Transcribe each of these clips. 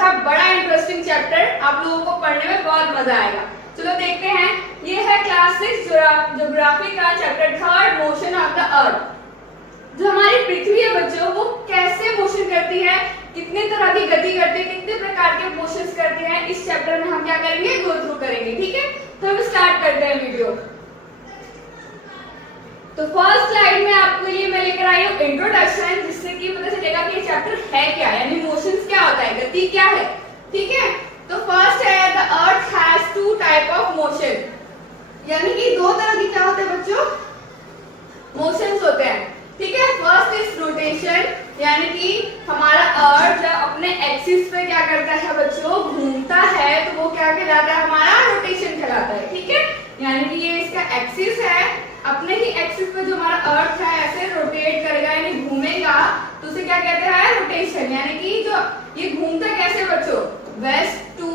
है बड़ा interesting chapter, आप लोगों को पढ़ने में बहुत मजा आएगा। चलो देखते हैं। ये है क्लास 6 ज्योग्राफी का चैप्टर 3 मोशन ऑफ द अर्थ। जो हमारी पृथ्वी है बच्चों, वो कैसे मोशन करती है, कितने तरह की गति करती है, कितने प्रकार के मोशंस करती है, इस चैप्टर में हम क्या करेंगे, गो थ्रू करेंगे। ठीक है, तो हम स्टार्ट करते हैं वीडियो। तो फर्स्ट स्लाइड में आपके लिए मैं लेकर आई हूँ इंट्रोडक्शन, जिससे कि पता चलेगा कि ये चैप्टर है क्या, यानी मोशंस क्या होता है, गति क्या है। ठीक है, तो फर्स्ट है the earth has two type of motion, यानी कि दो तरह की क्या होते हैं बच्चों, मोशंस होते हैं। ठीक है, फर्स्ट इज रोटेशन, यानी कि हमारा अर्थ जब अपने एक्सिस पे क्या करता है बच्चों, घूमता है, तो वो क्या कहलाता है, हमारा रोटेशन कहलाता है। ठीक है, यानी कि ये इसका एक्सिस है, अपने ही एक्सिस पे जो हमारा अर्थ है ऐसे रोटेट करेगा यानी घूमेगा, तो उसे क्या कहते हैं, रोटेशन। यानी कि जो ये घूमता कैसे बच्चों, वेस्ट टू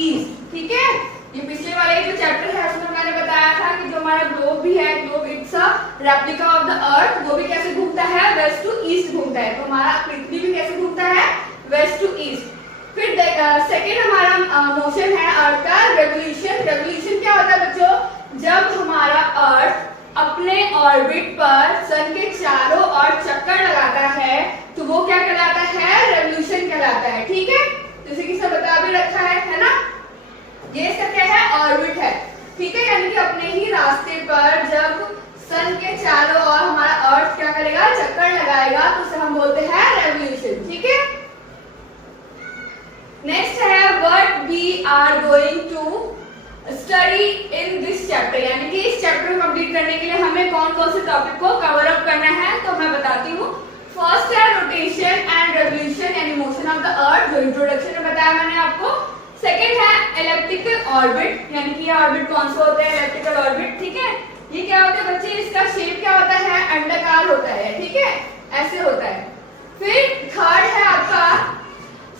ईस्ट। ठीक है, ये पिछले वाले जो चैप्टर है उसमें मैंने बताया था कि जो हमारा ग्लोब भी है, globe it's a replica of the अर्थ, वो भी कैसे घूमता है, वेस्ट टू ईस्ट घूमता है। तो हमारा पृथ्वी भी कैसे घूमता है, वेस्ट टू ईस्ट। फिर सेकेंड हमारा मोशन है अर्थ का रेवोल्यूशन। रेवोल्यूशन क्या होता है बच्चों, जब हमारा अर्थ अपने ऑर्बिट पर सन के चारों ओर चक्कर लगाता है, तो वो क्या कहलाता है, रेवोल्यूशन कहलाता है। ठीक है, जैसे कि सब बता भी रखा है ना, ये इसका क्या है, ऑर्बिट है। ठीक है, यानी कि अपने ही रास्ते पर जब सन के चारों ओर हमारा अर्थ क्या करेगा, चक्कर लगाएगा, तो उसे हम बोलते हैं रेवोल्यूशन। ठीक है, नेक्स्ट है what we are going to study in this chapter, यानी कि इस चैप्टर को कंप्लीट करने के लिए हमें कौन कौन से टॉपिक को कवर अप करना है, तो मैं बताती हूँ। फर्स्ट है रोटेशन एंड रेवोल्यूशन, यानी मोशन ऑफ द अर्थ, जो इंट्रोडक्शन में बताया मैंने आपको। सेकेंड है इलेप्टिकल ऑर्बिट, यानी कि ये ऑर्बिट कौन सा होता है, इलेप्टिकल ऑर्बिट। ठीक है, ये क्या होता है बच्चे, इसका शेप क्या होता है, अंडाकार होता है। ठीक है, ऐसे होता है। फिर थर्ड है आपका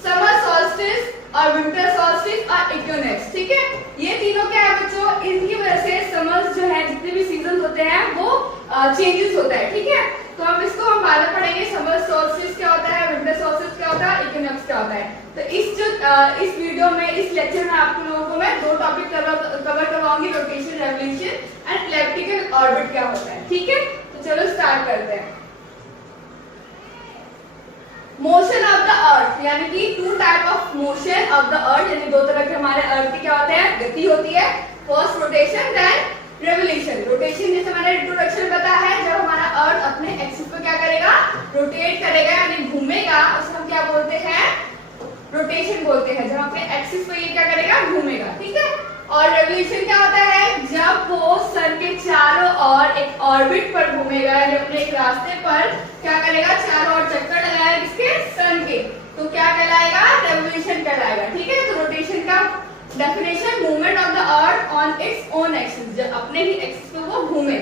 समर सॉल्स्टिस और विंटर सॉल्स्टिस और इक्विनॉक्स। ठीक है, ये तीनों क्या है बच्चों, इनकी वजह से समर्स जो है, जितने भी सीजन होते हैं वो चेंजेस होता है। ठीक है, तो हम इसको हम बाद में पढ़ेंगे, समर सॉल्स्टिस क्या होता है, विंटर सॉल्स्टिस क्या होता है, इक्विनॉक्स क्या होता है। तो इस वीडियो में, इस लेक्चर में आप लोगों को मैं दो टॉपिक कवर करवाऊंगी, rotation, revolution and elliptical orbit क्या होता है। ठीक है, तो चलो स्टार्ट करते हैं। मोशन ऑफ द अर्थ, यानी कि two type of motion of the earth, यानी दो तरह के हमारे अर्थ की क्या होते हैं, गति होती है। First rotation, then revolution. Rotation जैसे मैंने इंट्रोडक्शन बताया है, जब हमारा अर्थ अपने एक्सिस पे क्या करेगा, रोटेट करेगा यानी घूमेगा, उसे हम क्या बोलते हैं, रोटेशन बोलते हैं। जब अपने एक्सिस पे ये क्या करेगा, घूमेगा। ठीक है, और रेवोल्यूशन क्या होता है, जब वो सन के चारों ओर एक ऑर्बिट पर घूमेगा, यानी अपने एक रास्ते पर क्या करेगा, चारों ओर चक्कर लगाएगा किसके, सन के, तो क्या कहलाएगा, रेवोल्यूशन कहलाएगा। ठीक है, तो रोटेशन का definition, movement of the earth on its own axis, जब अपने ही एक्सिस पे वो घूमे।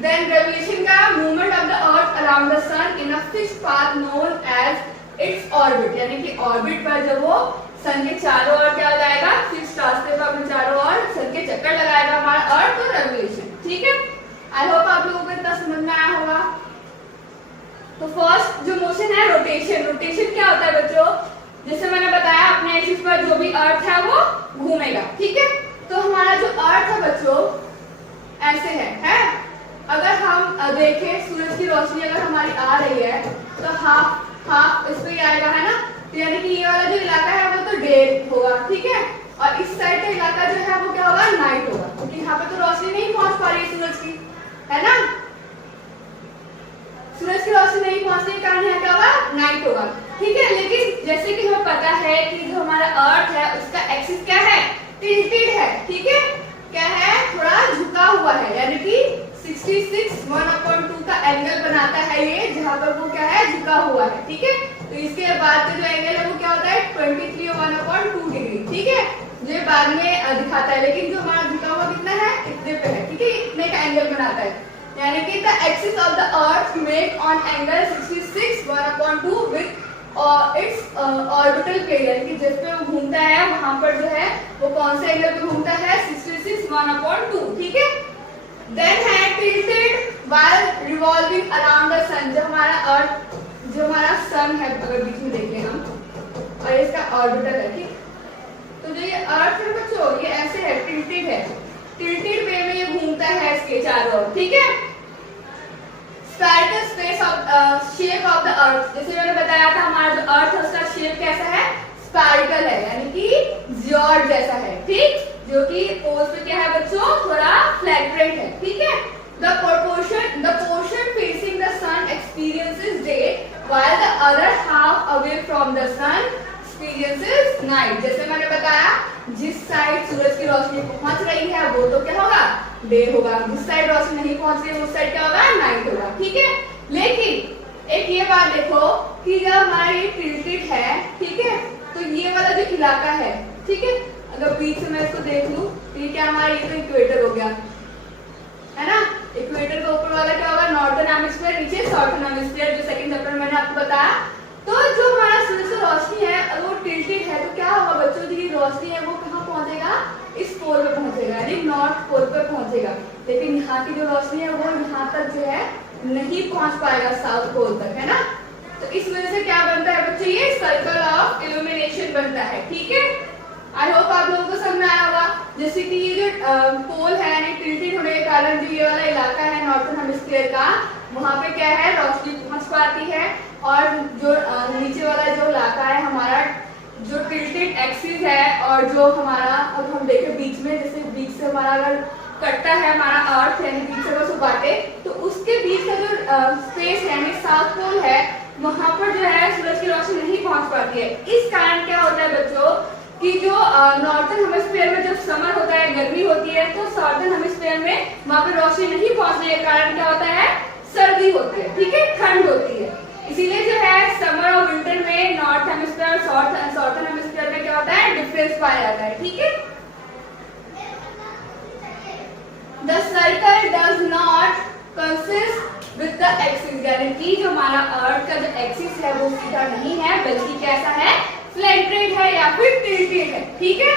देन रेवोल्यूशन का movement of the earth around the sun in a fixed path known as its orbit, यानी कि ऑर्बिट पर जब वो सन के चारों ओर क्या हो जाएगा, फिक्स्ड रास्ते पर अपने चारों ओर सन के चक्कर लगाएगा हमारा अर्थ, तो रेवोल्यूशन। ठीक है, आई होप आप लोगों को इतना समझ में आया होगा। तो फर्स्ट जो मोशन है रोटेशन। रोटेशन क्या होता है बच्चों, जैसे मैंने बताया, अपने एक्सिस पर जो भी अर्थ है वो घूमेगा। ठीक है, तो हमारा जो अर्थ है बच्चों ऐसे है? अगर हम देखें, सूरज की रोशनी अगर हमारी आ रही है, तो हाफ इस पे आएगा, है ना, तो यानी कि ये वाला जो इलाका है वो तो डे होगा। ठीक है, और इस साइड का इलाका जो है वो क्या होगा, नाइट होगा, क्योंकि यहाँ पे तो रोशनी नहीं पहुंच पा रही है सूरज की, है ना, सूरज की रोशनी नहीं पहुंचने के कारण यहाँ क्या होगा, नाइट होगा। ठीक है, लेकिन जैसे कि हमें पता है कि जो हमारा अर्थ है उसका एक्सिस क्या है, टिल्टेड है। ठीक है, क्या है, थोड़ा झुका हुआ है, यानी कि 66 1/2 का एंगल बनाता है ये, जहां पर वो क्या है, झुका हुआ है। ठीक है, तो इसके बाद का जो एंगल है वो क्या होता है, 23 1/2 डिग्री। ठीक है, जो बाद में दिखाता है, लेकिन जो हमारा झुका हुआ कितना है, इतने पे है। ठीक है, इतने का एंगल बनाता है, यानी कि the axis of the earth make an angle 66 1/2 with its orbital plane, यानी कि जिस पे वो घूमता है वहां पर जो है वो कौन से एंगल पे घूमता है, 66 1/2। ठीक है, देन है tilted while revolving around the sun. जो हमारा अर्थ, जो हमारा सन है, अगर बीच में देखें हम, और इसका ऑर्बिटल है, ठीक। तो जो ये अर्थ है बच्चों, ये ऐसे है, टिल्टेड है, टिल्टेड वे में ये घूमता है इसके चारों ओर, ठीक है। Spherical space of shape of the अर्थ, जैसे मैंने बताया था हमारा जो अर्थ है उसका शेप कैसा है, स्फेरिकल है, यानी कि ज्योर्ड जैसा है, ठीक, जो कि पोल्स पे क्या है बच्चों, थोड़ा फ्लैटरेट है, ठीक है। The portion facing the sun experiences day, while the other half away from the sun experiences night. जैसे मैंने बताया, जिस साइड सूरज की रोशनी पहुंच रही है वो तो क्या होगा, डे होगा, जिस साइड रोशनी नहीं पहुंच रही उस साइड क्या होगा, नाइट होगा, ठीक है। लेकिन एक ये बात देखो कि जब हमारा ये टिल्टेड है, ठीक है, तो ये वाला जो इलाका है, ठीक है, अगर बीच से मैं इसको देख लूं तो ये क्या हमारा, ये तो इक्वेटर हो गया, है ना। इक्वेटर के ऊपर वाला क्या होगा, नॉर्थर्न हेमिस्फीयर, नीचे साउथर्न हेमिस्फीयर, जो सेकंड चैप्टर में मैंने आपको बताया। तो जो हमारा सूरज से रोशनी है अगर वो टिल्टेड है तो क्या होगा बच्चों, जी रोशनी है वो कहाँ पहुंचेगा, इस पोल पे पहुंचेगा, यानी नॉर्थ पोल पे पहुंचेगा। लेकिन यहाँ की जो रोशनी है वो यहाँ तक जो है नहीं पहुंच पाएगा साउथ पोल तक, है ना। तो इस वजह से क्या बनता है बच्चों, ये सर्कल ऑफ इल्यूमिनेशन बनता है, ठीक है। आई होप आप लोगों को समझ में आया होगा। जैसे कि ये जो पोल है यानी टिल्टेड होने के कारण जो ये वाला इलाका है नॉर्थर्न हेमिस्फीयर का, वहाँ पे क्या है, रोशनी पहुंच पाती है, और जो नीचे वाला जो इलाका है हमारा, जो टिल्टेड एक्सिस है, और जो हमारा, अब हम देखें बीच में, जैसे बीच से हमारा अगर कटता है हमारा अर्थ, यानी बीच से वो बाटे, तो उसके बीच का जो स्पेस है यानी साउथ पोल है, वहाँ पर जो है सूरज की रोशनी नहीं पहुंच पाती है। इस कारण क्या होता है बच्चों कि जो नॉर्थर्न हेमिस्फीयर में जब समर होता है, गर्मी होती है, तो साउथर्न हेमिस्फीयर में वहाँ पे रोशनी नहीं पहुंचने के कारण क्या होता है, सर्दी होती है, ठीक है, ठंड होती है। इसीलिए जो है समर और विंटर में नॉर्थ हेमिस्फीयर और साउथर्न हेमिस्फीयर में क्या होता है, डिफरेंस पाया जाता है, ठीक है। The circle does not consist with the axis, यानी कि जो हमारा अर्थ का जो एक्सिस है वो सीधा नहीं है, बल्कि कैसा है, फ्लैटरेट है या फिर टिल्टेड है, ठीक है।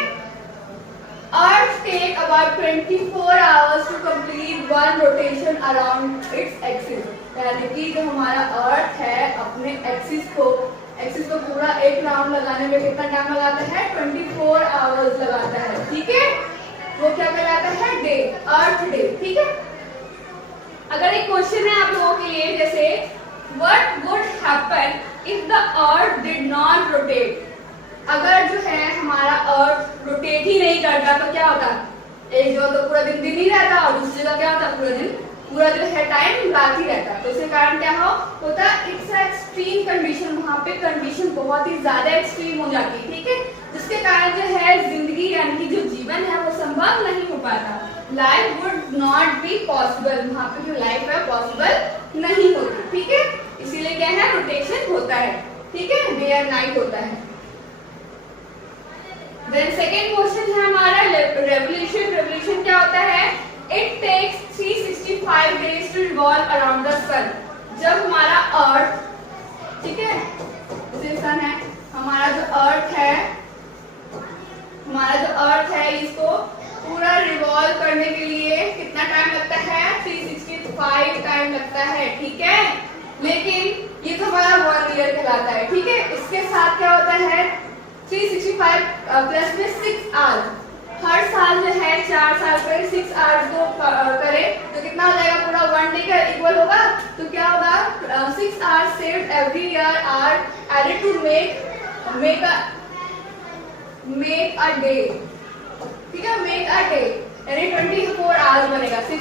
Earth take about 24 hours to complete one rotation around its axis, यानी कि जो हमारा अर्थ है अपने एक्सिस को पूरा एक राउंड लगाने में कितना टाइम लगाता है, 24 आवर्स लगाता है, ठीक है। वो क्या कहलाता है, डे, अर्थ डे, ठीक है। अगर एक क्वेश्चन है आप लोगों के लिए, जैसे what would happen if the earth did not rotate, अगर जो है हमारा अर्थ रोटेट ही नहीं करता तो क्या होता, एक जगह तो पूरा दिन दिन ही रहता और दूसरी जगह क्या होता, पूरा जो है टाइम रात ही रहता। तो इसके कारण क्या होता, इट्स एक्सट्रीम कंडीशन, वहाँ पे कंडीशन बहुत ही ज्यादा एक्सट्रीम हो जाती है, ठीक है, जिसके कारण जो है जिंदगी यानी कि जो जीवन है वो संभव नहीं हो पाता, life would not be possible, वहाँ पे जो लाइफ है पॉसिबल नहीं होती, ठीक है। इसीलिए क्या है, रोटेशन होता है, ठीक है, डे और नाइट होता है। देन सेकेंड क्वेश्चन है हमारा रेवोल्यूशन। रेवोल्यूशन क्या होता है, it takes 365 days to revolve around the sun. जब हमारा अर्थ, ठीक है, जैसे सन है, हमारा जो अर्थ है इसको पूरा रिवॉल्व करने के लिए कितना टाइम लगता है, 365 टाइम लगता है, ठीक है। लेकिन ये तो हमारा 1 ईयर कहलाता है, ठीक है। इसके साथ क्या होता है, 365 प्लस में 6 आवर्स, हर साल जो है 4 साल पर 6 आवर्स को करें तो कितना हो जाएगा, पूरा 1 डे का इक्वल होगा। तो क्या होगा, 6 hours saved every year are added to make a day, ठीक है, मेक अ डे, यानी 24 आवर्स बनेगा। 6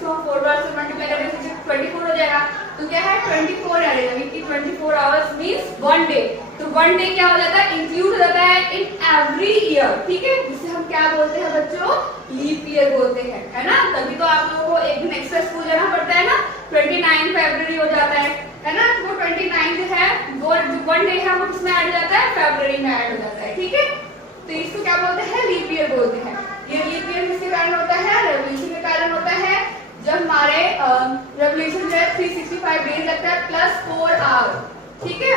को 4 बार से मल्टीप्लाई करेंगे 24 हो जाएगा। तो क्या है, 24 यानी कि 24 आवर्स मींस 1 डे। तो 1 डे क्या हो जाता है, इंक्लूड हो जाता है इन एवरी ईयर, ठीक है, जिसे हम क्या बोलते हैं बच्चों, लीप ईयर बोलते हैं, है ना। तभी तो आप लोगों को एक दिन एक्स्ट्रा स्कूल जाना पड़ता है ना, 29 फरवरी हो जाता है ना। वो 29 जो है वो 1 डे है वो किसमें ऐड हो जाता है, फरवरी में ऐड हो जाता है, ठीक है। तो इसको क्या बोलते हैं, लीप ईयर बोलते हैं। ये लीप ईयर किसके कारण होता है, रेवोल्यूशन के कारण होता है। जब हमारे रेवोल्यूशन जो है 365 डेज लगता है प्लस 4 आवर, ठीक है।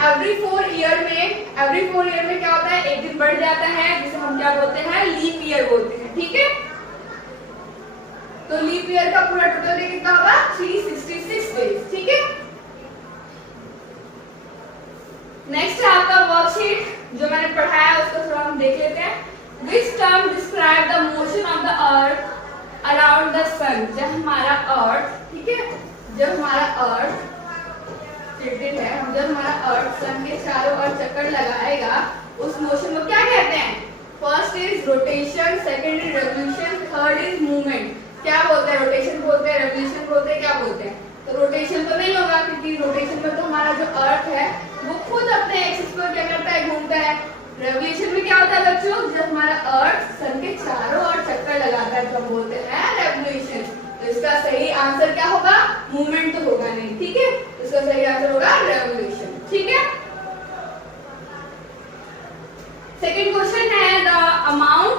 एवरी 4 ईयर में क्या होता है, एक दिन बढ़ जाता है, जिसे हम क्या बोलते हैं, लीप ईयर बोलते हैं, ठीक है। तो लीप ईयर का पूरा टोटल डे कितना होगा, 366 डेज, ठीक है। नेक्स्ट है आपका वर्कशीट देख लेते हैं। Which term describe the motion of the earth around the sun. जब हमारा अर्थ, ठीक है, जब हमारा अर्थ है, जब हमारा अर्थ सन के चारों ओर चक्कर लगाएगा, उस मोशन को क्या कहते हैं? First is rotation, second is revolution, third is movement. क्या बोलते हैं? रोटेशन बोलते हैं, रेवोल्यूशन बोलते हैं, क्या बोलते हैं? तो रोटेशन तो नहीं होगा, क्योंकि रोटेशन में तो हमारा जो अर्थ है वो खुद अपने एक्सिस पर क्या करता है? घूमता है। रेवोल्यूशन में क्या होता है बच्चों? जब हमारा अर्थ सन के चारों ओर चक्कर लगाता है तो बोलते हैं रेवोल्यूशन। तो इसका सही आंसर क्या होगा? मूवमेंट तो होगा नहीं, ठीक है, इसका सही आंसर होगा रेवोल्यूशन, ठीक है। सेकंड क्वेश्चन है the amount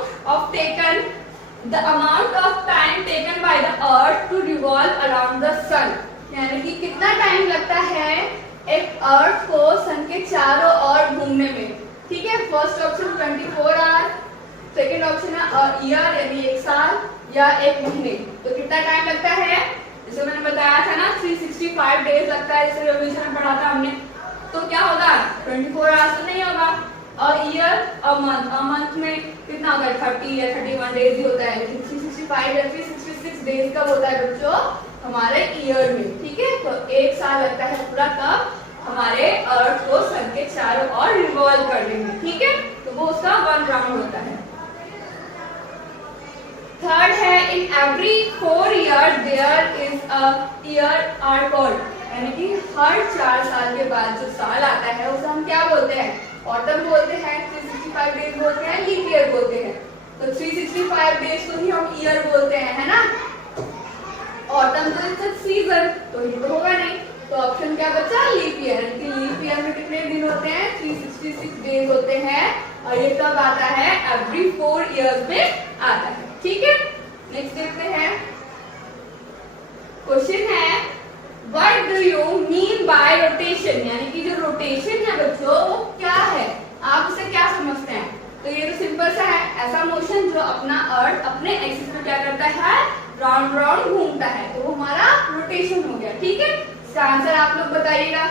of time taken by the earth to revolve around the sun. यानी कि कितना टाइम लगता है एक अर्थ को सन के चारों ओर घूमने में, ठीक है। First option 24 hour, second option है ईयर यानी 1 साल या 1 महीने। तो कितना टाइम लगता है? जैसे मैंने बताया था ना 365 डेज लगता है, जैसे रिवोल्यूशन में पढ़ा था हमने। तो क्या होगा? 24 आवर्स तो नहीं होगा। और ईयर और मंथ में कितना होगा? 30 या 31 डेज ही होता है, लेकिन 365 या 366 डेज कब होता है बच्चों? हमारे ईयर में, ठीक है। तो 1 साल लगता है पूरा कब? हमारे अर्थ को सन के चारों ओर रिवॉल्व करने में, ठीक है। तो वो उसका 1 राउंड होता है। थर्ड है in every 4 years there is a year are called. यानी कि हर 4 साल के बाद जो साल आता है उसे हम क्या बोलते हैं? ऑटम बोलते हैं, 365 डेज बोलते हैं, लीप ईयर बोलते हैं। तो 365 डेज को ही हम ईयर बोलते हैं, है ना। ऑटम तो इट्स सीजन, तो ये तो होगा नहीं। तो ऑप्शन क्या बचा? Leap year. लीप ईयर में कितने दिन होते हैं? 366 डेज होते हैं, और ये कब आता है? एवरी 4 years में आता है, ठीक है। नेक्स्ट देखते हैं, क्वेश्चन है what do you mean by rotation. यानी कि जो रोटेशन है बच्चों वो क्या है? आप उसे क्या समझते हैं? तो ये तो सिंपल सा है, ऐसा मोशन जो अपना अर्थ अपने एक्सिस पे क्या करता है? राउंड राउंड घूमता है, तो वो हमारा रोटेशन हो गया, ठीक है। इसका आंसर आप लोग बताइएगा।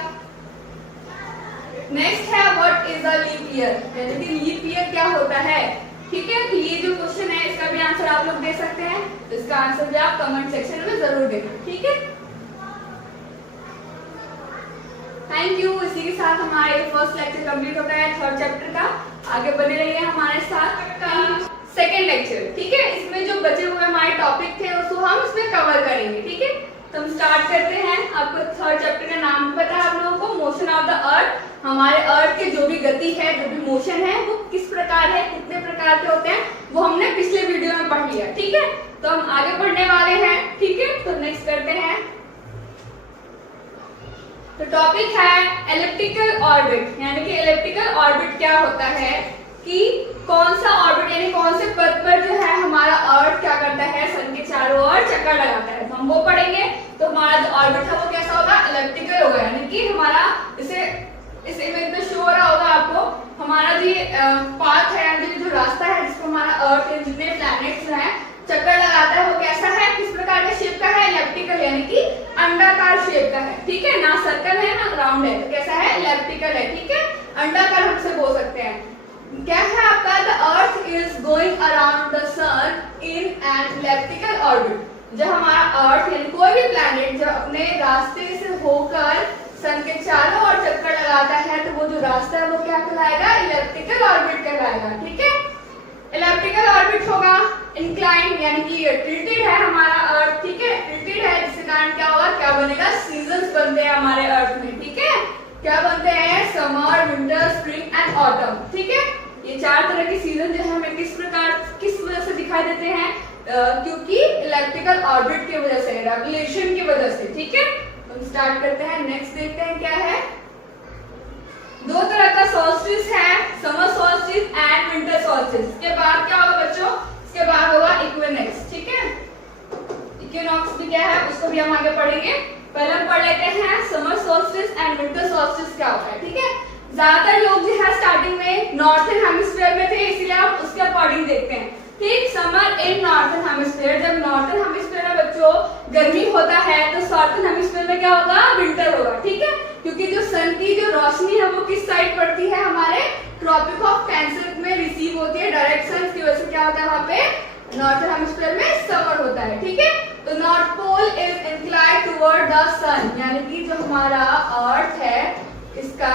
नेक्स्ट है what is a leap year. यानी कि लीप ईयर क्या होता है, ठीक है। तो ये जो क्वेश्चन है इसका भी आंसर आप लोग दे सकते हैं, तो इसका आंसर भी आप कमेंट सेक्शन में जरूर देना, ठीक है। Thank you. इसी के साथ हमारा फर्स्ट लेक्चर कंप्लीट होता है 3rd चैप्टर का। आगे बने रहिए हमारे साथ। सेकेंड लेक्चर, ठीक है, इसमें जो बचे हुए हमारे टॉपिक थे उसको हम इसमें कवर करेंगे, ठीक है। तो हम स्टार्ट करते हैं। आपको 3rd चैप्टर का नाम पता है आप लोगों को, मोशन ऑफ द अर्थ। हमारे अर्थ के जो भी गति है, जो भी मोशन है, वो किस प्रकार है, कितने प्रकार के होते हैं, वो हमने पिछले वीडियो में पढ़ लिया, ठीक है। तो हम आगे बढ़ने वाले हैं, ठीक है। तो नेक्स्ट करते हैं। तो टॉपिक है एलिप्टिकल ऑर्बिट। यानी कि एलिप्टिकल ऑर्बिट क्या होता है कि कौन सा ऑर्बिट यानी कौन से पथ पर जो है हमारा अर्थ क्या करता है? सन के चारों ओर चक्कर लगाता है। तो हम वो पढ़ेंगे। तो हमारा जो ऑर्बिट है वो कैसा होगा? एलिप्टिकल होगा। यानी कि हमारा इस इमेज में शो हो रहा होगा आपको, हमारा जो पाथ है, जो रास्ता है जिसको हमारा अर्थ के जितने प्लैनेट्स हैं चक्कर लगाता है, वो कैसा है? किस प्रकार के शेप का है? एलिप्टिकल, यानी कि अंडाकार शेप का है, ठीक है। ना सर्कल है ना राउंड है, तो कैसा है? एलिप्टिकल है, ठीक है। अंडाकार हम इसे बोल सकते हैं। क्या है आपका? The earth is going around the sun in an elliptical orbit. जब हमारा अर्थ यानी कोई भी प्लैनेट जब अपने रास्ते से होकर सन के चारों ओर चक्कर लगाता है, तो वो जो रास्ता है वो क्या कहलाएगा? इलेप्टिकल ऑर्बिट कहलाएगा, ठीक है। इलेप्टिकल ऑर्बिट होगा इंक्लाइंड, यानी कि टिल्टेड है हमारा अर्थ, ठीक है। टिल्टेड है जिसके कारण क्या होगा? क्या बनेगा? सीजन्स बनते हैं हमारे अर्थ में, ठीक है। क्या बनते हैं? Summer, winter, spring and autumn, ठीक है। ये 4 तरह के सीजन जो है हमें किस वजह से दिखाई देते हैं? क्योंकि इलेप्टिकल ऑर्बिट की वजह से, रेवोल्यूशन की वजह से, ठीक है। तो हम स्टार्ट करते हैं। नेक्स्ट देखते हैं क्या है। 2 तरह का सॉल्स्टिस है, summer solstice and winter solstice. इसके बाद क्या होगा बच्चों? इसके बाद होगा इक्विनॉक्स, ठीक है। इक्विनॉक्स भी क्या है उसको भी हम आगे पढ़ेंगे। पहले हम पढ़ लेते हैं summer solstice and winter solstice क्या होता है, ठीक है। ज्यादातर लोग जो है स्टार्टिंग में नॉर्थन हेमिस्फीयर में थे, इसलिए आप उसके अकॉर्डिंग देखते हैं, ठीक। समर इन नॉर्थन हेमिस्फीयर, जब नॉर्थन हेमिस्फीयर में बच्चों गर्मी होता है तो साउथर्न हेमिस्फीयर में क्या होगा? विंटर होगा, ठीक है। क्योंकि जो सन की जो रोशनी है वो किस साइड पड़ती है? हमारे ट्रॉपिक ऑफ कैंसर में में रिसीव होती है डायरेक्शन की वजह से क्या होता है वहां पे नॉर्थन हेमिस्फीयर में समर होता है, ठीक है। तो north pole is inclined toward the sun, यानी कि जो हमारा अर्थ है इसका,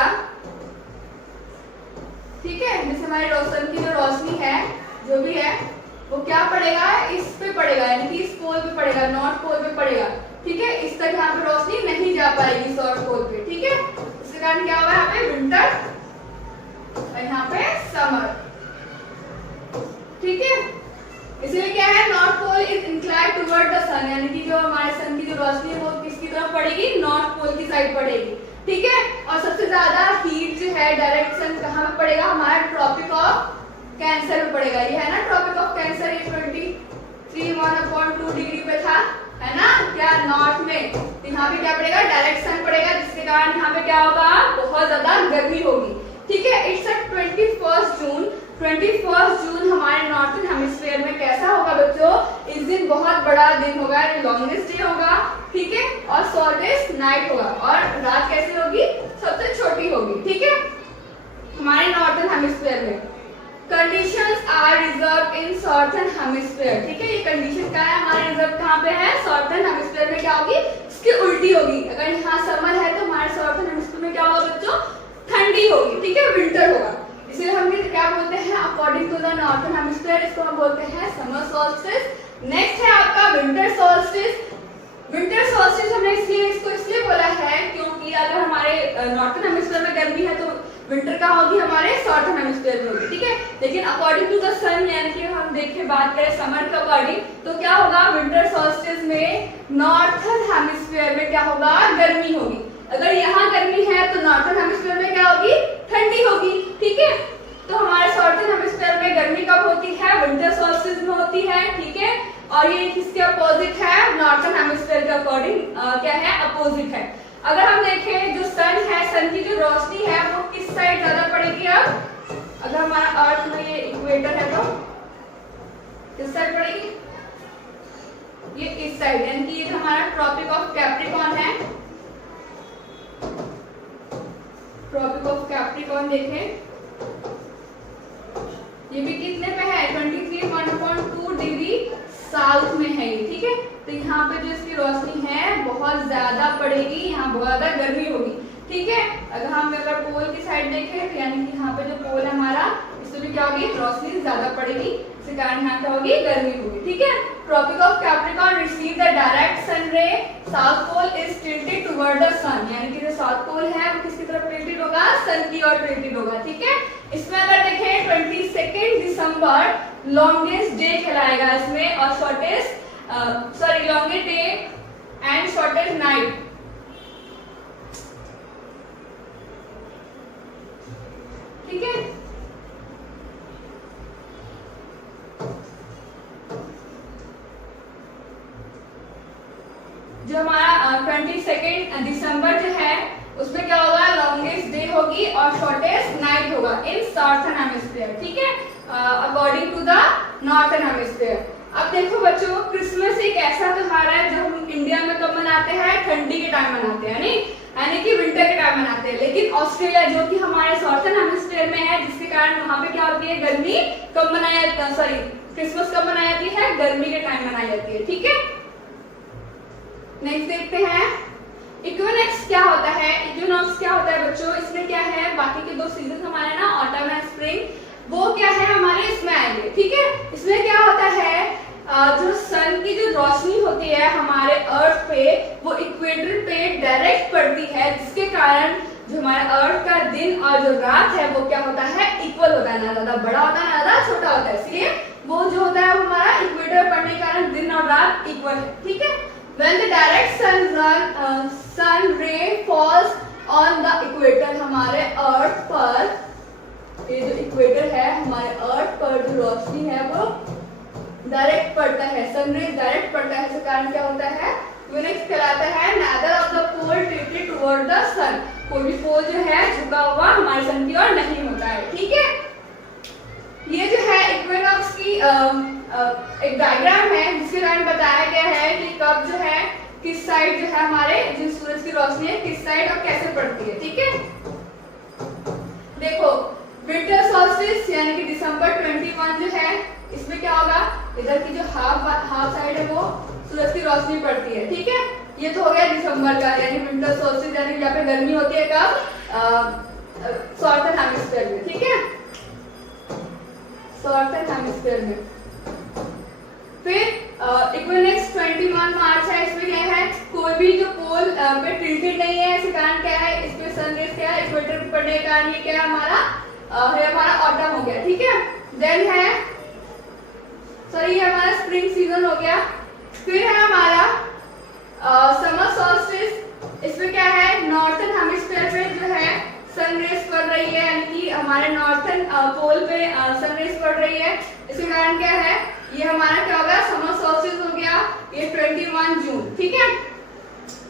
ठीक है, जैसे हमारे सन की जो रोशनी है जो भी है वो क्या पड़ेगा, इस पे पड़ेगा, यानी कि इस पोल पे पड़ेगा, नॉर्थ पोल पे पड़ेगा, ठीक है। इस तक यहाँ पे रोशनी नहीं जा पाएगी साउथ पोल पे, ठीक है। इसके कारण क्या होगा यहाँ पे विंटर और यहाँ पे समर, ठीक है। इसलिए क्या है, north pole is inclined toward the sun, यानी कि जो हमारे सन की जो रोशनी है वो किसकी तरफ पड़ेगी, नॉर्थ पोल की साइड पड़ेगी, ठीक है। और सबसे ज्यादा हीट जो है डायरेक्ट सन कहाँ पे पड़ेगा, हमारे ट्रॉपिक ऑफ कैंसर में पड़ेगा। ये है ना ट्रॉपिक ऑफ कैंसर, ये 23.1/2 डिग्री पे था, है ना, क्या नॉर्थ में। तो यहाँ पे क्या पड़ेगा, डायरेक्ट सन पड़ेगा, जिसके कारण यहाँ पे क्या होगा, बहुत ज्यादा गर्मी होगी, ठीक है। इट्स 21 जून, 21 जून हमारे नॉर्थन हेमिस्फीयर में कैसा होगा बच्चों, इस दिन बहुत बड़ा दिन होगा, लॉन्गेस्ट डे होगा, ठीक है, और शॉर्टेस्ट नाइट होगा, और रात कैसे होगी, सबसे छोटी होगी, ठीक है, हमारे नॉर्थन हेमिस्फीयर में। Conditions are reverse in southern hemisphere, ठीक है। ये कंडीशन क्या है, हमारे रिजर्व कहाँ पे है, सॉर्थन हेमिस्फीयर में क्या होगी, इसकी उल्टी होगी। अगर यहाँ समर है तो हमारे सॉर्थन हेमिस्फीयर में क्या होगा बच्चों, ठंडी होगी, ठीक है, विंटर होगा। इसलिए हम क्या बोलते हैं, according to the northern hemisphere इसको हम बोलते हैं समर सॉल्स्टिस। नेक्स्ट है आपका विंटर सॉल्स्टिस। विंटर सॉल्स्टिस हमने इसलिए बोला है क्योंकि अगर हमारे नॉर्थन हेमिस्फीयर में गर्मी है तो विंटर का होगी हमारे सॉर्थन हेमिस्फीयर में होगी, ठीक है। लेकिन अकॉर्डिंग टू द सन, यानी कि हम देखें बात करें समर के अकॉर्डिंग, तो क्या होगा, विंटर सॉल्स्टिस में नॉर्थन हेमिस्फीयर में क्या होगा, गर्मी होगी। अगर यहाँ गर्मी है तो नॉर्थन हेमिस्फीयर में क्या होगी, ठंडी होगी, ठीक है। तो हमारे सॉर्थन हेमिस्फीयर में गर्मी कब होती है, विंटर सॉल्स्टिस में होती है, ठीक है। और ये किसके अपोजिट है, नॉर्थन हेमिस्फीयर के अकॉर्डिंग क्या है, अपोजिट है। अगर हम देखें जो सन है, सन की जो रोशनी है वो किस साइड ज्यादा पड़ेगी, अब अगर हमारा अर्थ में ये इक्वेटर है तो किस साइड पड़ेगी, ये इस साइड, यानी कि ये जो हमारा ट्रॉपिक ऑफ कैप्रिकॉर्न है, ट्रॉपिक ऑफ कैप्रिकॉर्न देखें, ये भी कितने पे है, 23.1/2 डिग्री साउथ में है ये, ठीक है। तो यहाँ पे जो इसकी रोशनी है बहुत ज्यादा पड़ेगी, यहाँ बहुत ज्यादा गर्मी होगी, ठीक है। अगर पोल की साइड देखें तो यानी कि यहाँ पे जो पोल है हमारा, इसमें भी क्या होगी, रोशनी ज्यादा पड़ेगी, इसी कारण यहाँ क्या होगी, गर्मी होगी, ठीक है। Tropic of Capricorn receive the direct sun ray, south pole is tilted toward the sun, यानी कि जो साउथ पोल है वो किसकी तरफ टिल्टेड होगा, सन की ओर टिल्टेड होगा, ठीक है। इसमें अगर देखें 22 दिसंबर लॉन्गेस्ट डे कहलाएगा इसमें, और shortest longest day and shortest night, ठीक है। जो हमारा 22 दिसंबर जो है उसमें क्या होगा, लॉन्गेस्ट डे होगी और शॉर्टेस्ट नाइट होगा इन सॉर्थन हेमिस्फीयर, ठीक है, according to the northern hemisphere. अब देखो बच्चों, क्रिसमस एक ऐसा त्योहार है जो हम इंडिया में कब मनाते हैं, ठंडी के टाइम मनाते हैं, यानी कि विंटर के टाइम मनाते हैं। लेकिन ऑस्ट्रेलिया जो कि हमारे सॉर्थन हेमिस्फीयर में है, जिसके कारण वहां पे क्या होती है, गर्मी कब मनाई जाती है, सॉरी क्रिसमस कब मनाई जाती है, गर्मी के टाइम मनाई जाती है, ठीक है। नेक्स्ट देखते हैं इक्विनॉक्स क्या होता है। इक्विनॉक्स क्या होता है बच्चों, इसमें क्या है, बाकी के दो सीजन हमारे ना ऑटम एंड स्प्रिंग, वो क्या है हमारे इसमें आएंगे, ठीक है। इसमें क्या होता है, जो सन की जो रोशनी होती है हमारे अर्थ पे वो इक्वेटर पे डायरेक्ट पड़ती है, जिसके कारण जो हमारे अर्थ का दिन और जो रात है वो क्या होता है, इक्वल होता है, ना ज्यादा बड़ा होता है ना ज्यादा छोटा होता है, इसलिए वो जो होता है वो हमारा इक्वेटर पड़ने के कारण दिन और रात इक्वल है, ठीक है। When the direct sun ray falls on the equator, हमारे अर्थ पर, ये जो इक्वेटर है हमारे अर्थ पर जो रोशनी है वो डायरेक्ट पड़ता है, सन रेज डायरेक्ट पड़ता है, इस कारण क्या होता है, इक्विनॉक्स कहलाता है। neither of the pole tilted toward the sun, कोई भी पोल जो है झुका हुआ हमारे सन की ओर नहीं होता है, ठीक है। ये जो है इक्विनॉक्स की एक डायग्राम है, जिसके कारण बताया गया है कि कब जो है किस साइड जो है हमारे जो सूरज की रोशनी है किस साइड और कैसे पड़ती है, ठीक है। देखो विंटर सॉल्स्टिस यानी कि दिसंबर 21 जो है, इसमें क्या होगा, इधर की जो हाफ साइड है वो सूरज की रोशनी पड़ती है, ठीक है। ये तो हो गया दिसंबर का, यानी विंटर सॉल्स्टिस, यानी यहाँ पे गर्मी होती है कब, सॉर्थन हेमिस्फीयर में, ठीक है, सॉर्थन हेमिस्फीयर में। फिर इक्विनॉक्स 21 मार्च है, इसमें क्या है, कोई भी जो पोल पे टिल्टेड नहीं है, इसके कारण क्या है, इसमें सनरेज क्या है, इक्वेटर पे पड़ने के कारण ये क्या है, हमारा ऑटम हो गया, ठीक है। देन है ये हमारा स्प्रिंग सीजन हो गया। फिर है हमारा समर सॉल्स्टिस, इसमें क्या है, नॉर्थन हेमिस्फीयर पे जो है सनरेज पड़ रही है, यानी कि हमारे नॉर्थन पोल पे सनरेज पड़ रही है, इसके कारण क्या है, ये हमारा क्या होगा, समर सॉल्स्टिस हो गया, ये 21 जून, ठीक है।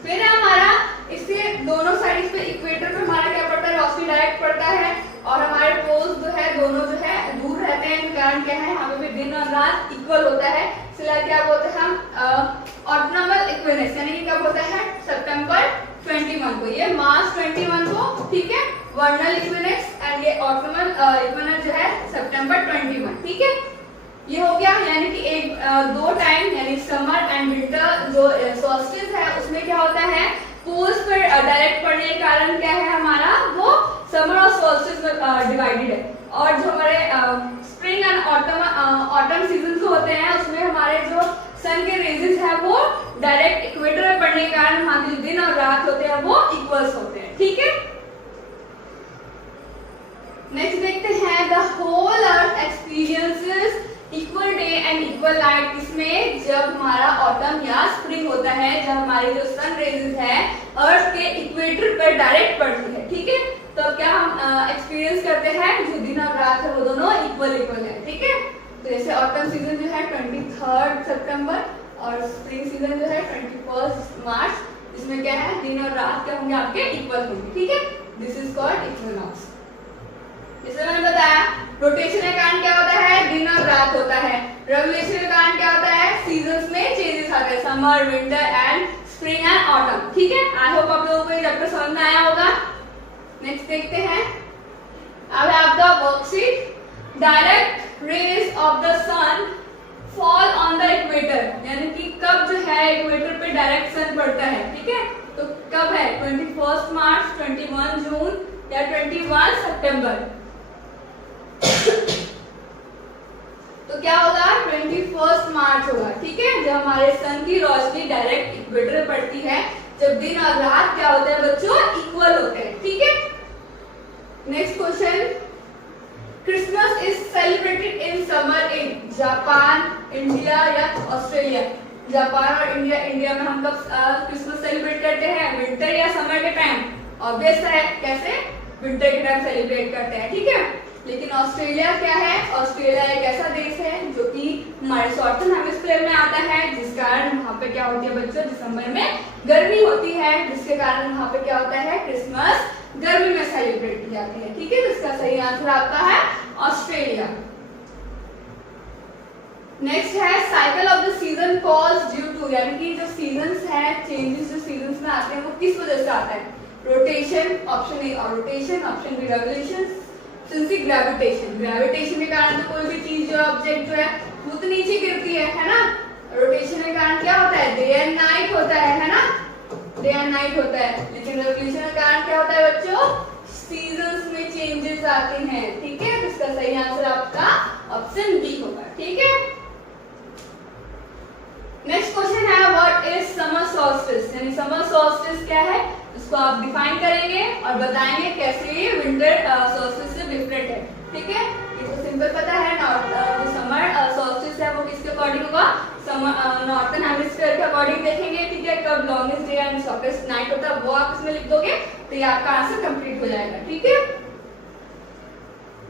फिर है हमारा इसके दोनों साइड पे इक्वेटर पे हमारा क्या पड़ता है, रोशनी डायरेक्ट पड़ता है, और हमारे पोल्स जो है दोनों जो है दूर रहते हैं, इसके कारण क्या है, यहाँ पे दिन और रात इक्वल होता है, इसलिए क्या बोलते हैं हम, ऑटोनमल इक्विनॉक्स, यानी कि कब होता है, सितंबर 21 को, ये मार्च 21 को, ठीक है, वर्नल इक्विनॉक्स, एंड ये ऑटोनमल इक्विनॉक्स जो है सितंबर 21, ठीक है। ये हो गया, यानी कि एक दो टाइम, यानी समर एंड विंटर जो सॉल्स्टिस है उसमें क्या होता है, पोल्स पर डायरेक्ट पड़ने के कारण क्या है, हमारा वो समर और सॉल्स्टिस में डिवाइडेड है, और जो हमारे स्प्रिंग एंड ऑटम सीजन होते हैं उसमें हमारे जो सन के रेजेस है वो डायरेक्ट इक्वेटर में पड़ने के कारण हमारे जो दिन और रात होते हैं वो इक्वल्स होते हैं, ठीक है। नेक्स्ट देखते हैं, the whole earth experiences equal day and equal night, इसमें जब हमारा ऑटम या स्प्रिंग होता है, जब हमारी जो सन रेजेस है अर्थ के इक्वेटर पर डायरेक्ट पड़ती है, ठीक है, तो क्या हम एक्सपीरियंस करते हैं, जो दिन और रात है वो दोनों इक्वल है, ठीक है। तो जैसे ऑटम सीजन जो है 23 सितंबर और स्प्रिंग सीजन जो है 21 मार्च, इसमें क्या है, दिन और रात क्या होंगे, आपके इक्वल होंगे, ठीक है। This is called equinox. जैसे मैंने बताया, रोटेशन के कारण क्या होता है, दिन और रात होता है, रेवोल्यूशन के कारण क्या होता है, सीजन्स में चेंजेस आते हैं, summer, winter and spring and autumn, ठीक है। आई होप आप लोगों को ये चैप्टर समझ में आया होगा। नेक्स्ट देखते हैं, अब आपका worksheet, direct rays of the sun fall on the equator, यानी कि कब जो है इक्वेटर पे डायरेक्ट सन पड़ता है, ठीक है, तो कब है, 21 मार्च, 21 जून या 21 सितंबर। तो क्या होगा, 21 मार्च होगा, ठीक है, जब हमारे सन की रोशनी डायरेक्ट इक्वेटर में पड़ती है, जब दिन और रात क्या होते हैं बच्चों, इक्वल होते हैं, ठीक है। Next question, Christmas is celebrated in summer in Japan, India या ऑस्ट्रेलिया। जापान और इंडिया में हम कब क्रिसमस सेलिब्रेट करते हैं, विंटर या समर के टाइम, ऑब्वियस है, कैसे, विंटर के टाइम सेलिब्रेट करते हैं, ठीक है। लेकिन ऑस्ट्रेलिया क्या है, ऑस्ट्रेलिया एक ऐसा देश है जो कि हमारे सॉर्थन हेमिस्फीयर में आता है, जिस कारण वहाँ पे क्या होती है बच्चों, दिसंबर में गर्मी होती है, जिसके कारण वहाँ पे क्या होता है, क्रिसमस गर्मी में सेलिब्रेट की जाती है, ठीक है। तो इसका सही आंसर आपका है ऑस्ट्रेलिया। नेक्स्ट है, cycle of the season cause due to, यानी कि जो सीजन्स है, चेंजेस जो सीजन्स में आते हैं वो किस वजह से आता है, rotation, option A rotation, option B revolution, gravitation. Gravitation के कारण तो कोई भी चीज जो ऑब्जेक्ट जो है वो तो नीचे गिरती है ना। रोटेशन के कारण क्या होता है, डे एंड नाइट होता है ना, डे एंड नाइट होता है। लेकिन रेवोल्यूशन के कारण क्या होता है बच्चों, सीजन्स में चेंजेस आते हैं, ठीक है। तो इसका सही आंसर आपका ऑप्शन बी होगा, ठीक है। नेक्स्ट क्वेश्चन है, व्हाट इज समर सॉल्स्टिस, यानी समर सॉल्स्टिस क्या है, इसको आप डिफाइन करेंगे और बताएंगे कैसे ये विंटर सॉल्स्टिस से डिफरेंट है, ठीक है। ये तो सिंपल पता है, जो समर सॉल्स्टिस है वो किसके अकॉर्डिंग होगा, नॉर्थन हेमिस्फीयर के अकॉर्डिंग देखेंगे, ठीक है। कब longest day and shortest night होता है वो आप इसमें लिख दोगे तो ये आपका आंसर कंप्लीट हो जाएगा, ठीक है।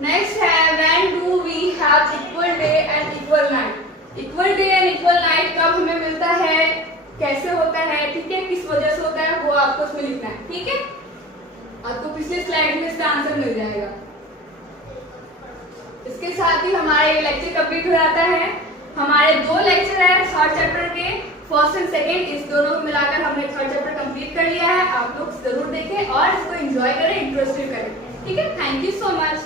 नेक्स्ट है, when do we have equal day and equal night. Equal day and equal night कब हमें मिलता है, कैसे होता है, ठीक है, किस वजह से होता है वो आपको इसमें लिखना है, ठीक है। आपको पिछले स्लाइड में इसका आंसर मिल जाएगा। इसके साथ ही हमारा ये लेक्चर कंप्लीट हो जाता है। हमारे दो लेक्चर है थर्ड चैप्टर के, फर्स्ट एंड सेकेंड, इस दोनों को मिलाकर हमने थर्ड चैप्टर कंप्लीट कर लिया है। आप लोग जरूर देखें और इसको एंजॉय करें, इंटरेस्टेड करें, ठीक है। Thank you so much.